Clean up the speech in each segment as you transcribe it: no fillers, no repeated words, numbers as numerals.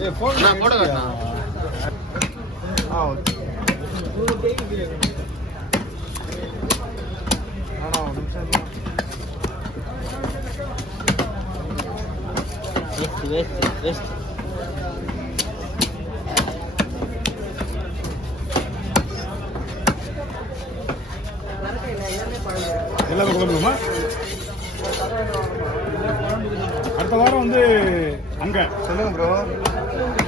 நான் போட காட்டினா வெஸ்ட் எல்லாமே குழம்புமா? அடுத்த வாரம் வந்து அங்க சொல்லுங்க ப்ரோ.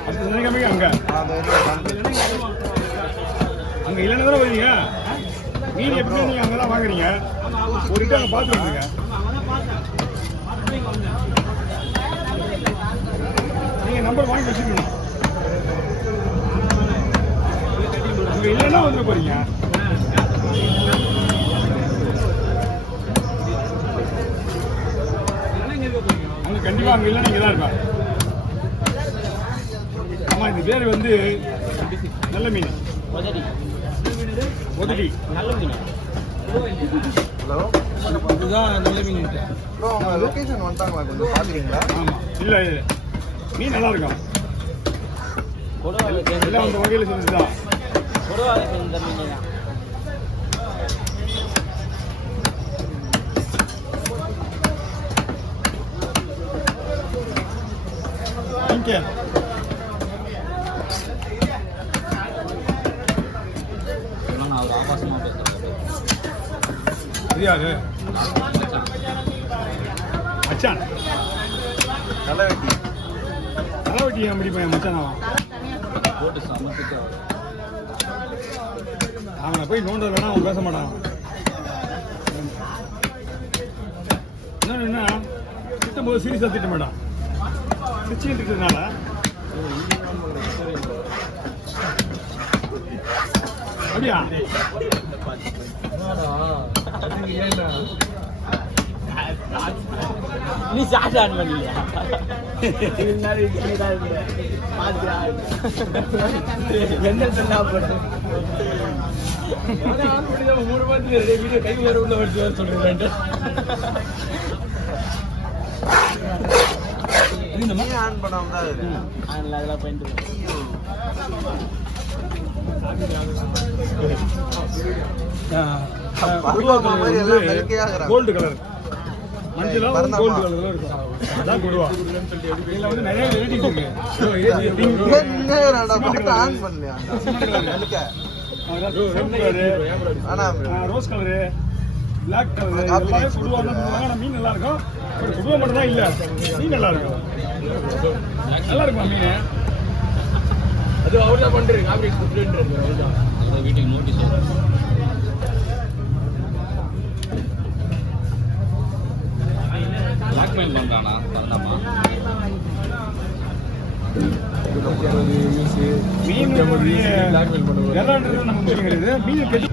அடுத்த சனிக்கிழமைக்கு அங்க அங்க இல்லைன்னு தானே வருவீங்க. மீன் எப்படின்னா நீங்க அங்கதான் வாங்குறீங்க. ஒரு அங்க பார்த்து வந்துங்க. நீங்க நம்பர் வாங்கி வச்சுக்கணும். அங்க இல்லைன்னா வந்துட போறீங்க. கண்டிப்பா அங்க இல்ல நீங்க தான் இருப்பா. ஆமா இந்த பேர் வந்து நல்ல மீன். ஒதடி நல்ல மீன். ஹலோ இதுதான் நல்ல மீன். ப்ரோ உங்க லொகேஷன் வந்துட்டாங்களா கொஞ்சம் பாத்துறீங்களா? ஆமா இல்ல மீன் நல்லா இருக்கும். எல்லாம் அந்த வகையில செஞ்சுதான் இந்த மீன் தான். அவர் ஆபாசமா பேசுறாரு. தெரியாது மச்சான் தலைவெட்டி ஏன் முடிப்பேன் மச்சான் போட்டு சமத்துக்கு அவனை போய் நோண்ட வேணா அவன் பேச மாட்டான். என்ன திட்டம் போது சீரியஸா திட்ட மாட்டான். சிச்சின்னு இருக்கிறதுனால அப்படியா நீ சாட் ஆன் பண்ணலையா? என்ன சொன்னா போட்டு 3 மணி வீடியோ கை வேற உள்ள வச்சு சொல்றேன். ஆன் பண்ணாம தான் இருக்கு. அதெல்லாம் பண்ணிட்டு கோல்டு கலர் மஞ்சள் கோல்டு கலர்ல இருக்கும். அதான் கொடுவா. இதுல வந்து நிறைய வெரைட்டிஸ் இருக்கு. ஆன் பண்ணலையா? ரோஸ் கலரு பிளாக் கலர் எல்லாமே கொடுவாங்க. மீன் நல்லா இருக்கும். பட் கொடுவா மட்டும் தான் இல்ல. மீன் நல்லா இருக்கும். நல்லா இருக்குமா மீன்? அது அவர் தான் பண்றாரு. காப்பி குப்ளேன்றாரு. அத வீட்டுக்கு நோட்டீஸ் வரும். பிளாக்மெயில் பண்றானா பண்ணாமா? மீன் பிளாக்மெயில் பண்ணுவாங்க. எல்லாரும் நம்ம முடிக்கிறது மீன் கெட்டு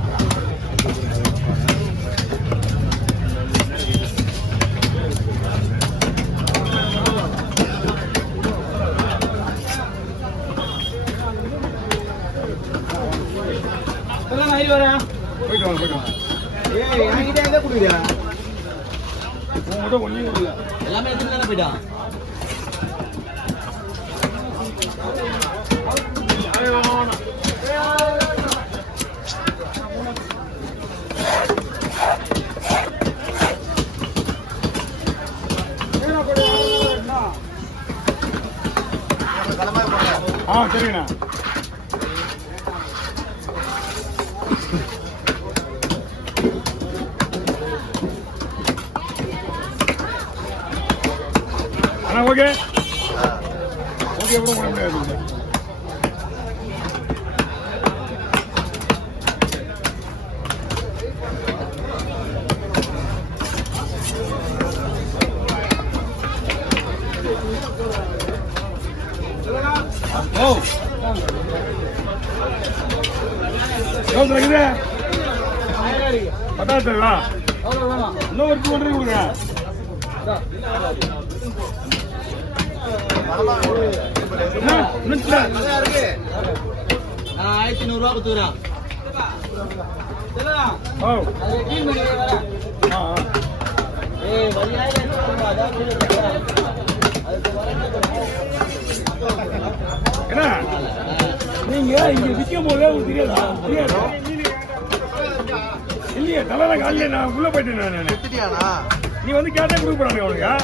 போயிட்டு வாங்க. என்கிட்ட எங்க குடுக்குறியா? உங்கள்கிட்ட ஒன்றும் இல்லை. எல்லாமே எடுத்துட்டு தானே போயிட்டான். சரிங்கண்ணா. அண்ணா ஓகே எப்படி பண்ண முடியாது. பத்தாயிரத்தா இன்னும் ஒரு 200 கொடுங்க. 1100 கொடுத்துறா. ஓ நீங்க இங்க விற்கும் போதே உங்களுக்கு தெரியாதா? தெரியாது. இல்லையே தலைவர காலையில நான் உள்ள போயிட்டேன் நான். எடுத்துட்டியாண்ணா? நீ வந்து கேட்டா கொடுக்க போறாங்க உனக்கு. ஆ.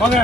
வாங்க